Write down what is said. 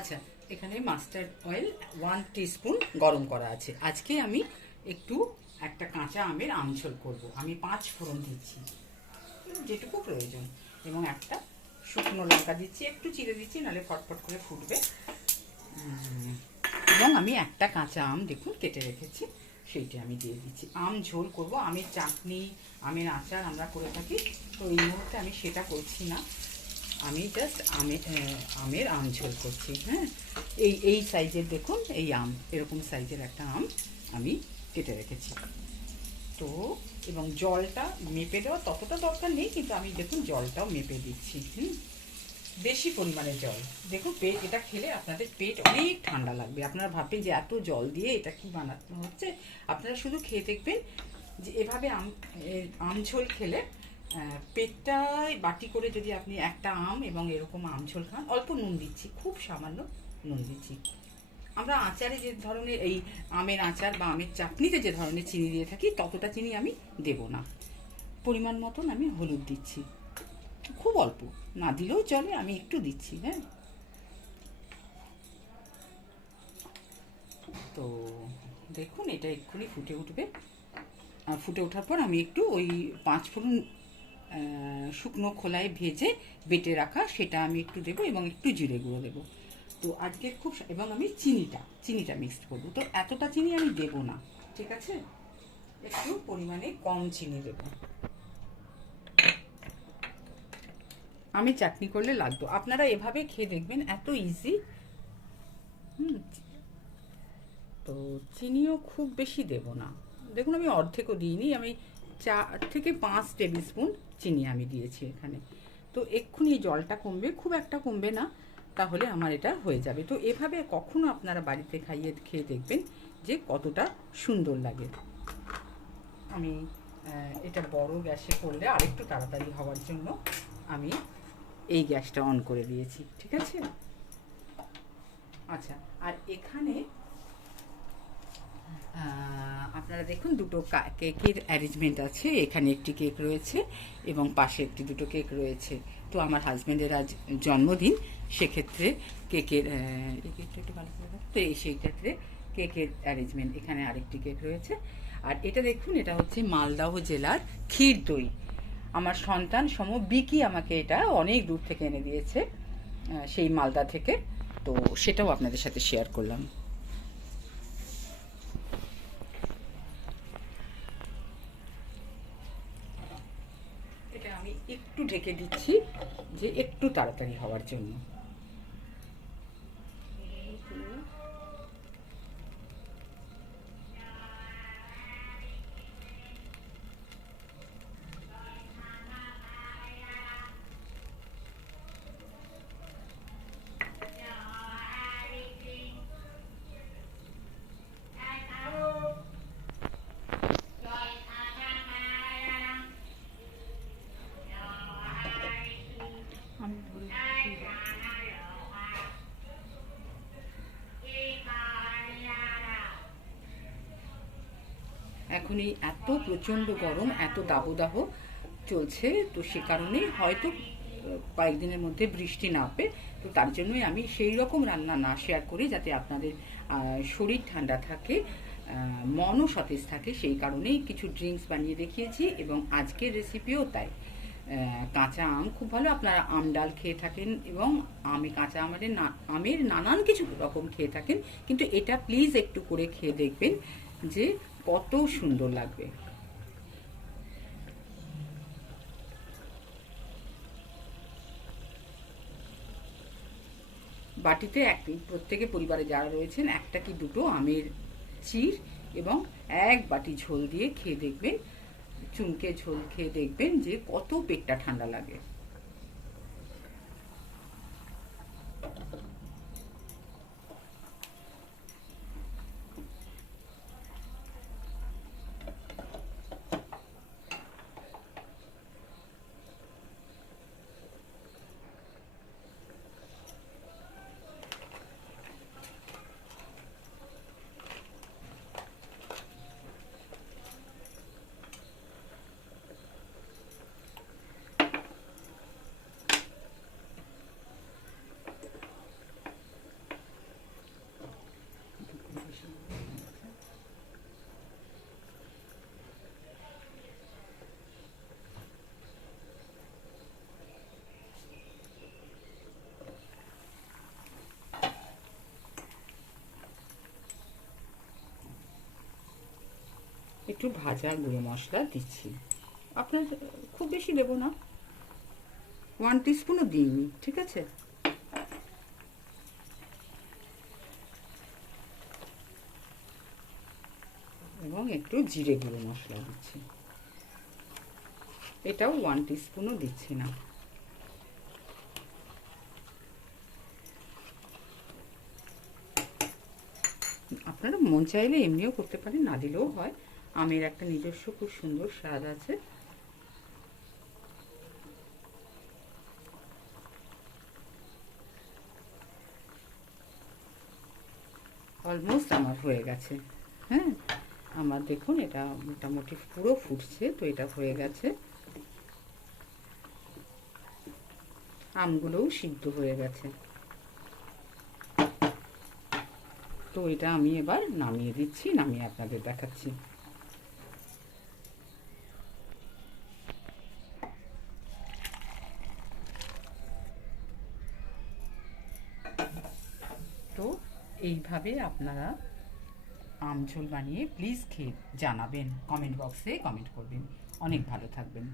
আচ্ছা, এখানে mustard oil 1 teaspoon গরম করা আছে। আজকে আমি একটা কাঁচা আমের আমঝোল করব। আমি 5 ফোড়ন দিচ্ছি, যেটুকু প্রয়োজন, এবং একটা শুকনো লঙ্কা দিচ্ছি, একটু চিড়ে দিচ্ছি, নাহলে ফটফট করে ফুটবে। এবং আমি একটা কাঁচা আম দেখুন কেটে রেখেছি, সেইটা আমি দিয়ে দিচ্ছি। আম ঝোল করব, আমের চাটনি, আমের আচার আমরা করে থাকি, তো এই মুহূর্তে আমি সেটা করছি না। আমি জাস্ট আমের আম ঝোল করছি। হ্যাঁ, এই সাইজের দেখুন, এই আম এরকম সাইজের একটা আম আমি কেটে রেখেছি। তো এবং জলটা মেপে দেওয়া ততটা দরকার নেই, কিন্তু আমি দেখুন জলটাও মেপে দিচ্ছি। বেশি পরিমাণে জল। দেখুন এটা খেলে আপনাদের পেট অনেক ঠান্ডা লাগবে। আপনারা ভাববেন যে এত জল দিয়ে এটা কি বানানো হচ্ছে। আপনারা শুধু খেয়ে দেখবেন যে এভাবে আম ঝোল খেলে পেটটায় বাটি করে যদি আপনি একটা আম এবং এরকম আম ঝোল খান, অল্প নুন দিচ্ছি, খুব সামান্য নুন দিচ্ছি। আমরা আচারে যে ধরনের এই আমের আচার বা আমের চাটনিতে যে ধরনের চিনি দিয়ে থাকি, ততটা চিনি আমি দেব না। পরিমাণ মতন আমি হলুদ দিচ্ছি, খুব অল্প, না দিলেও চলে, আমি একটু দিচ্ছি। হ্যাঁ, তো দেখুন এটা এক্ষুনি ফুটে উঠবে। আর ফুটে ওঠার পর আমি একটু ওই 5 ফোড়ন শুকনো খোলায় ভেজে বেটে রাখা, সেটা আমি একটু দেবো, এবং একটু জিরে গুঁড়ো দেবো। তো আজকে এবং আমি চিনিটা মিক্সড করবো। তো এতটা চিনি আমি দেবো না, ঠিক আছে, একটু পরিমাণে কম চিনি দেবো। আমি চাটনি করলে লাগতো, আপনারা এভাবে খেয়ে দেখবেন, এত ইজি। তো চিনিও খুব বেশি দেব না, দেখুন আমি অর্ধেকও দিইনি, আমি 4 থেকে 5 টেবিল স্পুন চিনি আমি দিয়েছি এখানে। তো এক্ষুনি জলটা কমবে, খুব একটা কমবে না, তাহলে আমার এটা হয়ে যাবে। তো এভাবে কখনো আপনারা বাড়িতে খেয়ে দেখবেন যে কতটা সুন্দর লাগে। আমি এটা বড় গ্যাসে করলে আরেকটু তাড়াতাড়ি হওয়ার জন্য আমি এই গ্যাসটা অন করে দিয়েছি, ঠিক আছে। আচ্ছা, আর এখানে আপনারা দেখুন দুটো কেকের অ্যারেঞ্জমেন্ট আছে। এখানে একটি কেক রয়েছে এবং পাশে দুটো কেক রয়েছে। তো আমার হাজব্যান্ডের আজ জন্মদিন, সেক্ষেত্রে কেকের একটু ভালো করে তো সেই ক্ষেত্রে কেকের অ্যারেঞ্জমেন্ট। এখানে আরেকটি কেক রয়েছে। আর এটা দেখুন, এটা হচ্ছে মালদহ জেলার ক্ষীর দই। আমার সন্তান বিকি আমাকে এটা অনেক দূর থেকে এনে দিয়েছে, সেই মালদা থেকে। তো সেটাও আপনাদের সাথে শেয়ার করলাম। আমি একটু ঢেকে দিচ্ছি, যে একটু তাড়াতাড়ি হওয়ার জন্য। এখনই এত প্রচণ্ড গরম, এত দাবদাহ চলছে, তো সে কারণে হয়তো কয়েকদিনের মধ্যে বৃষ্টি নামবে। তো তার জন্যই আমি সেই রকম রান্না না শেয়ার করি, যাতে আপনাদের শরীর ঠান্ডা থাকে, মনও সতেজ থাকে। সেই কারণেই কিছু ড্রিঙ্কস বানিয়ে দেখিয়েছি, এবং আজকের রেসিপিও তাই। কাঁচা আম খুব ভালো, আপনারা আম ডাল খেয়ে থাকেন, এবং কাঁচা আমের নানান কিছু রকম খেয়ে থাকেন, কিন্তু এটা প্লিজ একটু করে খেয়ে দেখবেন যে কত সুন্দর লাগবে। বাটিতে প্রত্যেকে পরিবারে যারা রয়েছেন, একটা কি দুটো আমের চির এবং 1 বাটি ঝোল দিয়ে খেয়ে দেখবেন, চুনকে ঝোল খেয়ে দেখবেন যে কত পেটটা ঠান্ডা লাগে। একটু ভাজা গুঁড়ো মশলা দিচ্ছি। আপনার খুব বেশি দেবো না, 1 টিস্পুনও দিইনি, ঠিক আছে। এবং একটু জিরে গুঁড়ো মশলা দিচ্ছি, এটাও 1 টিস্পুনও দিচ্ছি না। আপনারা মন চাইলে এমনিও করতে পারেন, না দিলেও হয়। আমের একটা নিজস্ব খুব সুন্দর স্বাদ আছে। অলমোস্ট আমার হয়ে গেছে। হ্যাঁ, আমার দেখুন এটা মোটামুটি পুরো ফুটছে, তো এটা হয়ে গেছে। আমগুলোও সিদ্ধ হয়ে গেছে। তো এটা আমি এবার নামিয়ে দিচ্ছি, নামিয়ে আপনাদের দেখাচ্ছি। তো এইভাবে আপনারা আম ঝোল বানিয়ে প্লিজ খেয়ে জানাবেন, কমেন্ট বক্সে কমেন্ট করবেন। অনেক ভালো থাকবেন।